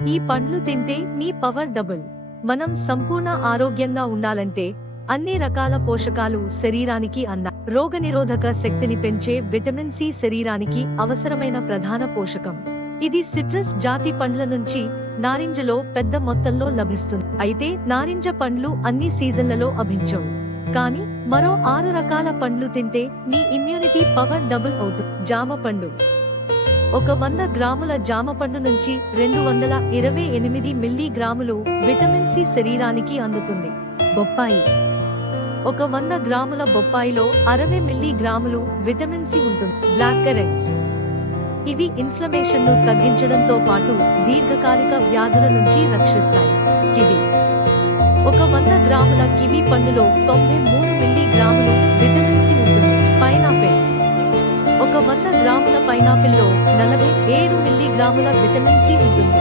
ఈ పండ్లు తింటే మీ పవర్ డబుల్. మనం సంపూర్ణ ఆరోగ్యంగా ఉండాలంటే అన్ని రకాల పోషకాలు శరీరానికి రోగనిరోధక శక్తిని పెంచే విటమిన్ సి శరీరానికి అవసరమైన ప్రధాన పోషకం. ఇది సిట్రస్ జాతి పండ్ల నుంచి నారింజలో పెద్ద మొత్తంలో లభిస్తుంది. అయితే నారింజ పండ్లు అన్ని సీజన్లలో లభించవు. కానీ మరో 6 రకాల పండ్లు తింటే మీ ఇమ్యూనిటీ పవర్ డబుల్ అవుతుంది. జామ పండు. ఒక 100 గ్రాముల జామ పండు నుంచి 228 మిల్లీగ్రాములు విటమిన్ సి శరీరానికి అందుతుంది. బొప్పాయి. ఒక 100 గ్రాముల బొప్పాయిలో 60 మిల్లీగ్రాములు విటమిన్ సి ఉంటుంది. Black currants. ఇవి ఇన్ఫ్లమేషన్ ను తగ్గించడంతో పాటు దీర్ఘకాలిక వ్యాధుల నుంచి రక్షిస్తాయి. కివి. ఒక 100 గ్రాముల కివి పండులో 93 మిల్లీగ్రాములు విటమిన్ సి ఉంటుంది. పైనాపిల్. ఒక 100 గ్రాముల పైనాపిల్లో 47 మిల్లీగ్రాముల విటమిన్ సి ఉంటుంది.